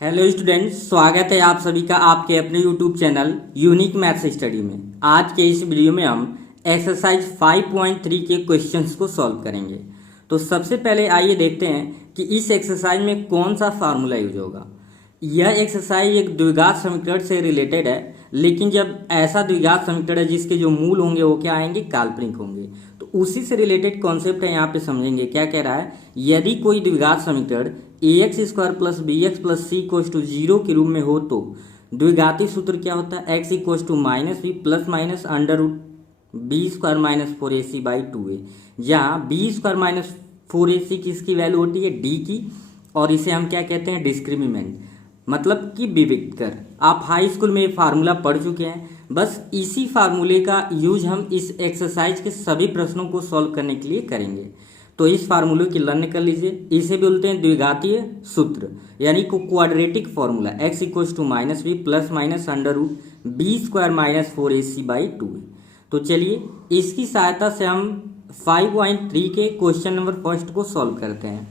Hello students, स्वागत है आप सभी का आपके अपने YouTube channel unique maths study में। आज के इस वीडियो में हम एक्सरसाइज 5.3 के क्वेश्चंस को सॉल्व करेंगे। तो सबसे पहले आइए देखते हैं कि इस एक्सरसाइज में कौन सा फार्मूला यूज होगा। यह एक्सरसाइज एक द्विघात समीकरण से रिलेटेड है, लेकिन जब ऐसा द्विघात समीकरण है जिसके जो मूल होंगे वो क्या आएंगे, काल्पनिक होंगे। तो उसी से रिलेटेड कॉन्सेप्ट है, यहाँ पे समझेंगे। क्या कह रहा है, यदि कोई द्विघात समीकरण ax square plus B x plus C equals to 0 के रूप में हो तो द्विघाती सूत्र क्या होता है, x equals to minus B plus minus under root B square minus 4ac by 2a, जहाँ बी स्क्वायर माइनस 4ac किसकी वैल्यू होती है, d की, और इसे हम क्या कहते हैं, डिस्क्रिमिनेंट, मतलब कि विविक्तर। आप हाई स्कूल में ये फार्मूला पढ़ चुके हैं। बस इसी फार्मूले का यूज हम इस एक्सरसाइज के सभी प्रश्नों को सॉल्व करने के लिए करेंगे। तो इस फार्मूले की लर्न कर लीजिए। इसे बोलते हैं द्विघातीय सूत्र, यानी को quadratic formula, x equals to minus B plus minus under root B square minus 4ac by 2a। तो चलिए इसकी सहायता से हम 5.3 के क्वेश्चन नंबर फर्स्ट को सॉल्व करते हैं।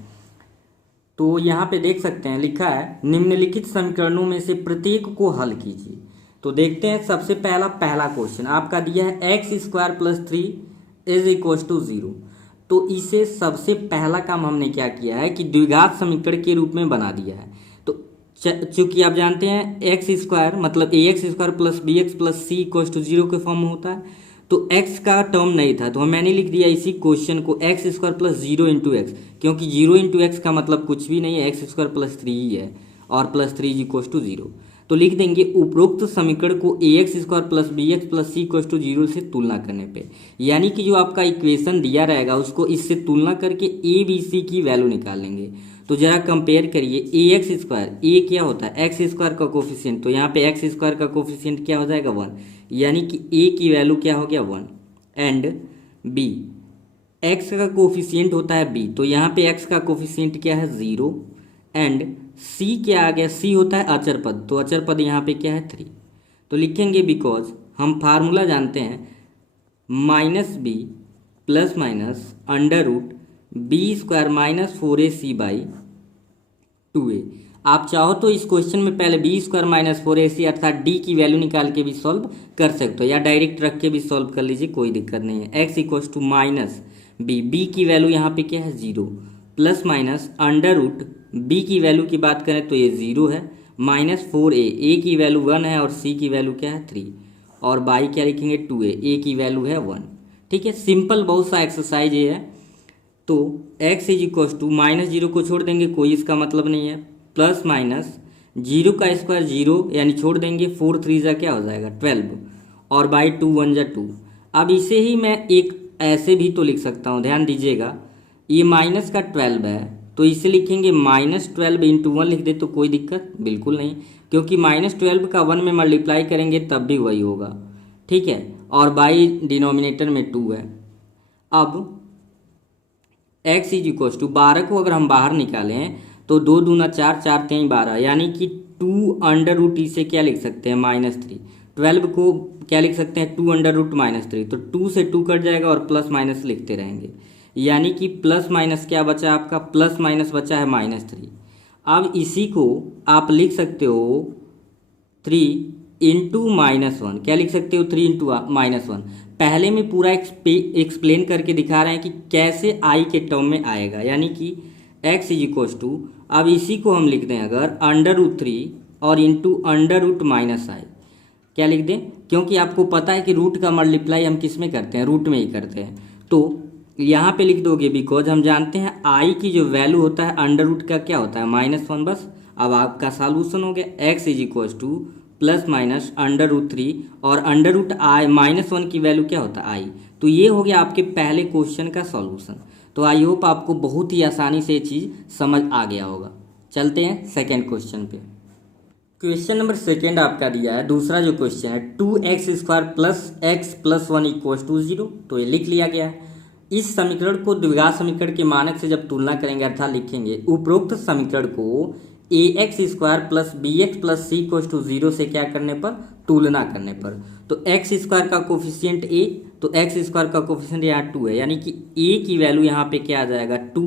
तो यहाँ पे देख सकते हैं, लिखा है निम्नलिखित समीकरणों में से प्रत्येक को हल कीजिए। तो देखते हैं, सबसे पहला क्वेश्चन आपका दिया है X square plus 3 is equal to 0। तो इसे सबसे पहला काम हमने क्या किया है कि द्विघात समीकरण के रूप में बना दिया है। तो चूंकि आप जानते हैं एक्स स्क्वायर मतलब a x square plus B x plus c equal to 0 के फॉर्म में होता है। तो x का टर्म नहीं था तो मैंने लिख दिया इसी क्वेश्चन को x square plus 0 into x, क्योंकि 0 इंटू एक्स का मतलब कुछ भी नहीं है, एक्स स्क्वायर प्लस 3 ही है, और प्लस 3 इक्वल टू 0। तो लिख देंगे उपरोक्त समीकरण को a x square plus B x plus c equal to 0 से तुलना करने पे, यानी कि जो आपका इक्वेशन दिया रहेगा उसको इससे तुलना करके ए बी सी की वैल्यू निकालेंगे। तो जरा कंपेयर करिए, ए एक्स स्क्वायर, ए क्या होता है एक्स स्क्वायर का कोफिशिएंट, तो यहाँ पे एक्स स्क्वायर का कोफिशिएंट क्या हो जाएगा 1, यानी कि ए की वैल्यू क्या हो गया 1। एंड बी एक्स का कोफिशिएंट होता है बी, तो यहाँ पे एक्स का कोफिशिएंट क्या है 0। एंड सी क्या आ गया, सी होता है अचर पद, तो अचर पद यहाँ पे क्या है 3। तो लिखेंगे बिकॉज हम फार्मूला जानते हैं minus B plus minus under root B square minus 4ac by 2a। आप चाहो तो इस क्वेश्चन में पहले बी स्क्वायर माइनस 4ac अर्थात डी की वैल्यू निकाल के भी सॉल्व कर सकते हो, या डायरेक्ट रख के भी सॉल्व कर लीजिए, कोई दिक्कत नहीं है। X equals to minus B की वैल्यू यहाँ पे क्या है 0, plus minus under root B की वैल्यू की बात करें तो ये 0 है, माइनस 4a, ए की वैल्यू 1 है और सी की वैल्यू क्या है 3, और बाई क्या लिखेंगे 2a, ए की वैल्यू है 1। ठीक है, सिंपल बहुत सा एक्सरसाइज ये है। तो x is equal to minus 0 को छोड़ देंगे, कोई इसका मतलब नहीं है, प्लस माइनस 0 का स्क्वायर 0 यानी छोड़ देंगे, 4 3 जा क्या हो जाएगा 12, और बाई 2 1 जा 2। अब इसे ही मैं एक ऐसे भी तो लिख सकता हूँ, ध्यान दीजिएगा, ये माइनस का 12 है तो इसे लिखेंगे माइनस 12 इंटू 1 लिख दे तो कोई दिक्कत बिल्कुल नहीं, क्योंकि माइनस 12 का 1 में मल्टीप्लाई करेंगे तब भी वही होगा। ठीक है, और बाई डिनोमिनेटर में 2 है। अब x इज इक्वल टू 12 को अगर हम बाहर निकालें तो 2 दूना 4, 4 3 12, यानी कि 2 अंडर रूट इसे क्या लिख सकते हैं -3। 12 को क्या लिख सकते हैं 2 अंडर रूट -3, तो 2 से 2 कट जाएगा और प्लस माइनस लिखते रहेंगे, यानी कि प्लस माइनस क्या बचा आपका, प्लस माइनस बचा है -3। अब इसी को आप लिख सकते हो 3 इंटू -1, क्या लिख सकते हो 3 इंटू -1। पहले में पूरा एक्सप्लेन करके दिखा रहे हैं कि कैसे आई के टर्म में आएगा, यानी कि x इज इक्वल टू, अब इसी को हम लिख दें अगर अंडर रूट 3 और इंटू अंडर रूट -i, क्या लिख दें, क्योंकि आपको पता है कि रूट का मल्टीप्लाई हम किस में करते हैं, रूट में ही करते हैं। तो यहाँ पे लिख दोगे बिकॉज हम जानते हैं आई की जो वैल्यू होता है अंडर रूट का क्या होता है -1 बस। अब आपका सॉल्यूशन हो गया x is equal to plus minus under root 3 और अंडर रूट आई -1 की वैल्यू क्या होता है आई। तो ये हो गया आपके पहले क्वेश्चन का सॉल्यूशन। तो आई होप आपको बहुत ही आसानी से ये चीज़ समझ आ गया होगा। चलते हैं सेकेंड क्वेश्चन पे। क्वेश्चन नंबर सेकेंड आपका दिया है, दूसरा जो क्वेश्चन है 2x square plus X plus 1 equal to 0। तो ये लिख लिया गया है। इस समीकरण को द्विघात समीकरण के मानक से जब तुलना करेंगे अर्थात लिखेंगे उपरोक्त समीकरण को a x square plus B x plus c equal to 0 से क्या करने पर, तुलना करने पर। तो एक्स स्क्वायर का कोफिशिएंट ए, तो एक्स स्क्वायर का कोफिशिएंट यहाँ 2 है, यानी कि ए की वैल्यू यहाँ पे क्या आ जाएगा 2,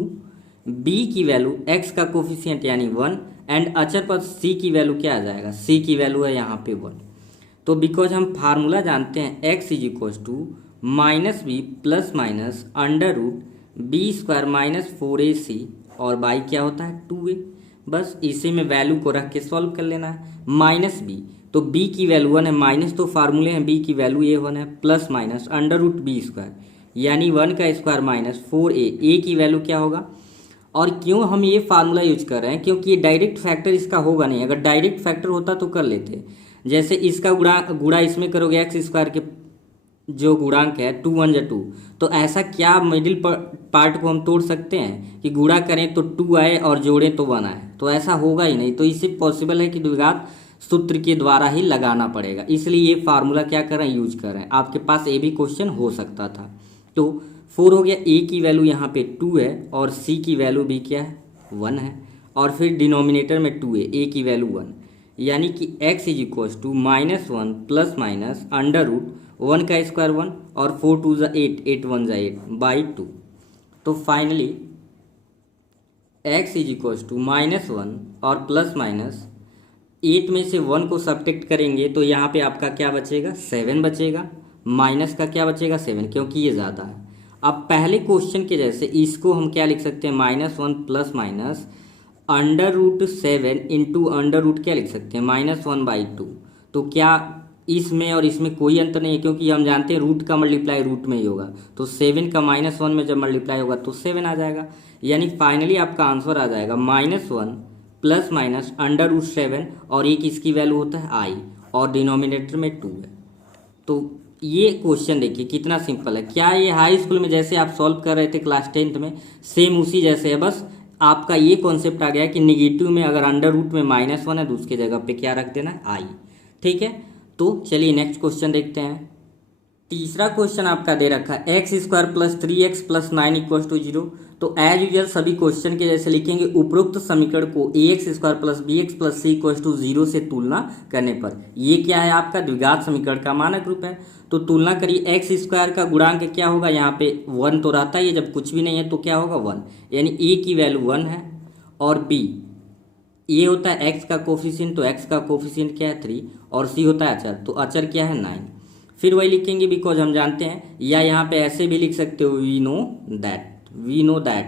बी की वैल्यू एक्स का कोफिशिएंट यानी 1, एंड अचर पद c की वैल्यू क्या आ जाएगा, c की वैल्यू है यहाँ पे 1। तो बिकॉज हम फार्मूला जानते हैं x is equal to minus B plus minus under root B square minus 4ac और बाई क्या होता है 2a। बस इसी में वैल्यू को रख के सॉल्व कर लेना है। माइनस बी तो b की वैल्यू 1 है, माइनस तो फार्मूले हैं, b की वैल्यू ये 1 है, plus minus under root B square यानी 1 का स्क्वायर माइनस 4a की वैल्यू क्या होगा। और क्यों हम ये फार्मूला यूज कर रहे हैं, क्योंकि ये डायरेक्ट फैक्टर इसका होगा नहीं, अगर डायरेक्ट फैक्टर होता तो कर लेते। जैसे इसका गुणा इसमें करोगे एक्स स्क्वायर के जो गुणांक है 2 1 जा 2, तो ऐसा क्या मिडिल पार्ट को हम तोड़ सकते हैं कि गुणा करें तो 2 आए और जोड़ें तो 1 आए, तो ऐसा होगा ही नहीं। तो इससे पॉसिबल है कि द्विघात सूत्र के द्वारा ही लगाना पड़ेगा, इसलिए ये फार्मूला क्या कर रहे हैं, यूज कर रहे हैं। आपके पास ये भी क्वेश्चन हो सकता था। तो 4 हो गया, a की वैल्यू यहाँ पे 2 है और c की वैल्यू भी क्या है 1 है, और फिर डिनोमिनेटर में 2 है, a की वैल्यू 1, यानी कि x is equal to -1 plus minus under root 1 का स्क्वायर 1 और 4 2 जा 8 8 1 जा 8 बाई 2। तो finally x is equal to -1 और प्लस माइनस 8 में से 1 को सब्ट्रैक्ट करेंगे तो यहाँ पे आपका क्या बचेगा 7 बचेगा, माइनस का क्या बचेगा 7 क्योंकि ये ज़्यादा है। अब पहले क्वेश्चन के जैसे इसको हम क्या लिख सकते हैं -1 plus minus under root 7 into under root क्या लिख सकते हैं -1/2। तो क्या इसमें और इसमें कोई अंतर नहीं है, क्योंकि हम जानते हैं रूट का मल्टीप्लाई रूट में ही होगा, तो 7 का -1 में जब मल्टीप्लाई होगा तो 7 आ जाएगा। यानी फाइनली आपका आंसर आ जाएगा -1 प्लस माइनस अंडर रूट 7 और एक इसकी वैल्यू होता है आई और डिनोमिनेटर में 2 है। तो ये क्वेश्चन देखिए कितना सिंपल है। क्या ये हाई स्कूल में जैसे आप सॉल्व कर रहे थे क्लास 10th में, सेम उसी जैसे है, बस आपका ये कॉन्सेप्ट आ गया कि निगेटिव में अगर अंडर रूट में -1 है तो उसके जगह पे क्या रख देना है आई। ठीक है, तो चलिए नेक्स्ट क्वेश्चन देखते हैं। तीसरा क्वेश्चन आपका दे रखा है X square plus 3x plus 9 equal to 0। तो एज यूजल सभी क्वेश्चन के जैसे लिखेंगे उपरोक्त समीकरण को ax square plus bx plus c equal to 0 से तुलना करने पर, ये क्या है आपका द्विघात समीकरण का मानक रूप है। तो तुलना करिए, एक्स स्क्वायर का गुणांक क्या होगा, यहाँ पे 1 तो रहता ही है, जब कुछ भी नहीं है तो क्या होगा 1, यानी a की वैल्यू 1 है और b ये होता है x का कोफिशिएंट, तो x का कोफिशिएंट क्या है 3 और c होता है अचर, तो अचर क्या है 9। फिर वही लिखेंगे बिकॉज हम जानते हैं, या यहाँ पे ऐसे भी लिख सकते हो वी नो दैट,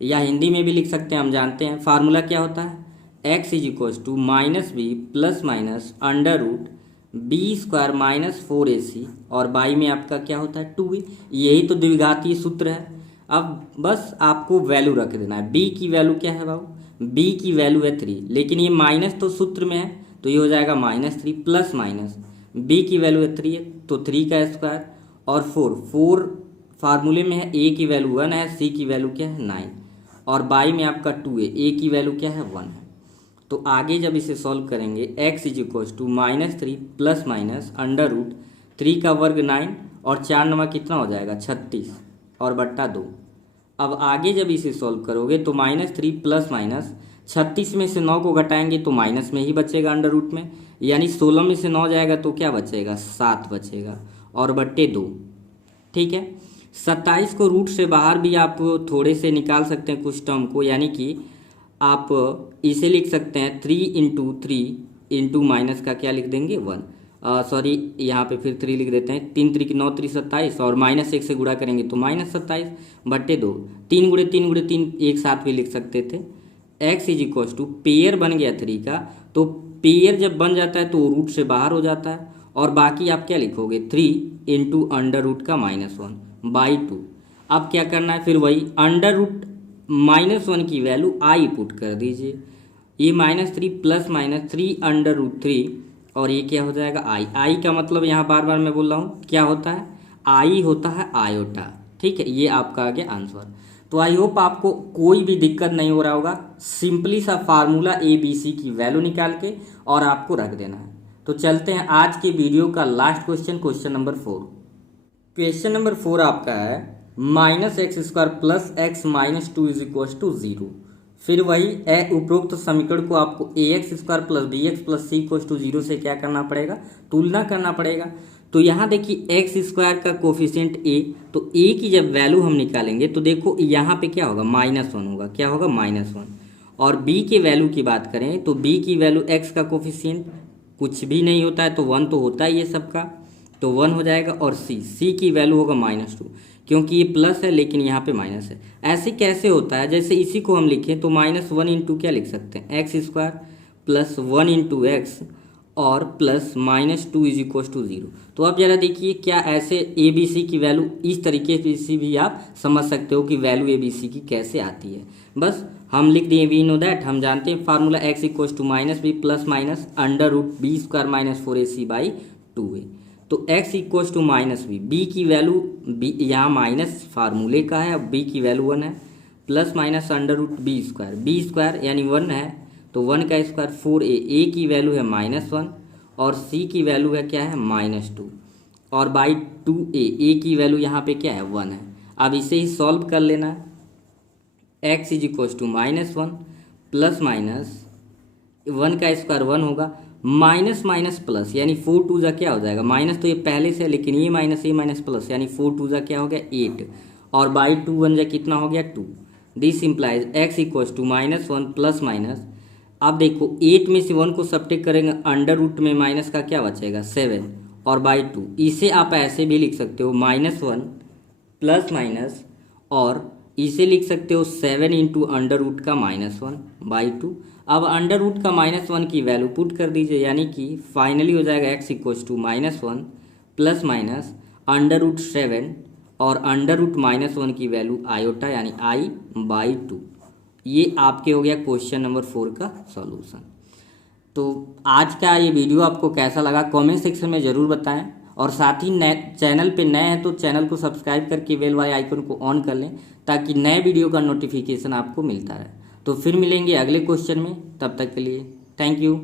या हिंदी में भी लिख सकते हैं हम जानते हैं। फार्मूला क्या होता है x is equal to -b plus minus under root B square minus 4ac और बाई में आपका क्या होता है 2b। यही तो द्विघातीय सूत्र है। अब बस आपको वैल्यू रख देना है। b की वैल्यू क्या है बाबू, b की वैल्यू है 3, लेकिन ये माइनस तो सूत्र में है तो ये हो जाएगा -3 प्लस माइनस b की वैल्यू है 3 है तो 3 का स्क्वायर और 4 फार्मूले में है, a की वैल्यू 1 है, c की वैल्यू क्या है 9 और बाई में आपका 2 है, a की वैल्यू क्या है 1 है। तो आगे जब इसे सॉल्व करेंगे x is equal to -3 plus minus under root 3 का वर्ग 9 और 4 नवा कितना हो जाएगा 36 और बट्टा 2। अब आगे जब इसे सॉल्व करोगे तो -3 प्लस माइनस 36 में से 9 को घटाएंगे तो माइनस में ही बचेगा अंडर रूट में, यानी 16 में से 9 जाएगा तो क्या बचेगा 7 बचेगा और बट्टे 2। ठीक है, 27 को रूट से बाहर भी आप थोड़े से निकाल सकते हैं कुछ टर्म को, यानी कि आप इसे लिख सकते हैं 3 इंटू माइनस का क्या लिख देंगे 1, सॉरी यहाँ पे फिर 3 लिख देते हैं, 3 3 9 3 27 और -1 से गुणा करेंगे तो -27 बट्टे 2, 3 गुणे 3 एक साथ भी लिख सकते थे। x is equal to pair बन गया 3 का, तो पेयर जब बन जाता है तो रूट से बाहर हो जाता है और बाकी आप क्या लिखोगे 3 इंटू अंडर रूट का -1/2। अब क्या करना है, फिर वही अंडर रूट -1 की वैल्यू आई पुट कर दीजिए, ये -3 प्लस -3 अंडर रूट 3 और ये क्या हो जाएगा आई का मतलब यहाँ बार बार मैं बोल रहा हूँ क्या होता है, आई होता है आयोटा। ठीक है, ये आपका आ गया आंसर। तो आई होप आपको कोई भी दिक्कत नहीं हो रहा होगा, सिंपली सा फार्मूला ABC की वैल्यू निकाल के और आपको रख देना है। तो चलते हैं आज के वीडियो का last question number 4। Question number 4 आपका है -x² plus x minus 2 is equal to 0। फिर वही उपरोक्त समीकरण को आपको ax² plus bx plus c equal to 0 से क्या करना पड़ेगा, तुलना करना पड़ेगा। तो यहाँ देखिए x² का कोफिशिएंट a, तो a की जब वैल्यू हम निकालेंगे तो देखो यहाँ पे क्या होगा -1 होगा, क्या होगा -1, और b के वैल्यू की बात करें तो b की वैल्यू x का कोफिशिएंट कुछ भी नहीं होता है तो 1 तो होता ही है सबका, तो 1 हो जाएगा। और c की वैल्यू होगा -2, क्योंकि ये प्लस है लेकिन यहाँ पे माइनस है। ऐसे कैसे होता है, जैसे इसी को हम लिखें तो -1 इंटू क्या लिख सकते हैं, x square plus 1 into x और प्लस -2 इज इक्व टू 0। तो अब जरा देखिए क्या ऐसे ए बी सी की वैल्यू इस तरीके से भी आप समझ सकते हो कि वैल्यू ए बी सी की कैसे आती है। बस हम लिख दिए वी नो दैट, हम जानते हैं formula X equal to -b plus minus √b² -4ac/2a। तो x इक्व टू -b की वैल्यू b यहाँ माइनस फार्मूले का है, अब b की वैल्यू 1 है, प्लस माइनस √b² यानी 1 है तो 1 का स्क्वायर 4a, a की वैल्यू है -1 और c की वैल्यू है क्या है -2 और बाई 2a, a की वैल्यू यहाँ पे क्या है 1 है। अब इसे ही सॉल्व कर लेना है, x is equal to -1 plus minus 1 का स्क्वायर 1 होगा, माइनस माइनस प्लस यानी 4 2 जा क्या हो जाएगा, माइनस तो ये पहले से है लेकिन ये माइनस प्लस यानी 4 2 जा क्या हो गया 8 और बाई 2 1 जा कितना हो गया 2। This implies x equal to -1 plus minus, अब देखो 8 में से 1 को सब्ट्रैक्ट करेंगे, अंडर रूट में माइनस का क्या बचेगा 7 और बाई 2। इसे आप ऐसे भी लिख सकते हो -1 प्लस माइनस और इसे लिख सकते हो 7 इंटू अंडर रूट का -1 बाई 2। अब अंडर रूट का -1 की वैल्यू पुट कर दीजिए, यानी कि फाइनली हो जाएगा x equal to -1 plus minus √7 और अंडर रूट -1 की वैल्यू आयोटा यानी i बाई 2। ये आपके हो गया क्वेश्चन नंबर 4 का सॉल्यूशन। तो आज का ये वीडियो आपको कैसा लगा कमेंट सेक्शन में ज़रूर बताएं और साथ ही चैनल पे नए हैं तो चैनल को सब्सक्राइब करके बेल वाले आइकन को ऑन कर लें ताकि नए वीडियो का नोटिफिकेशन आपको मिलता रहे। तो फिर मिलेंगे अगले क्वेश्चन में, तब तक के लिए थैंक यू।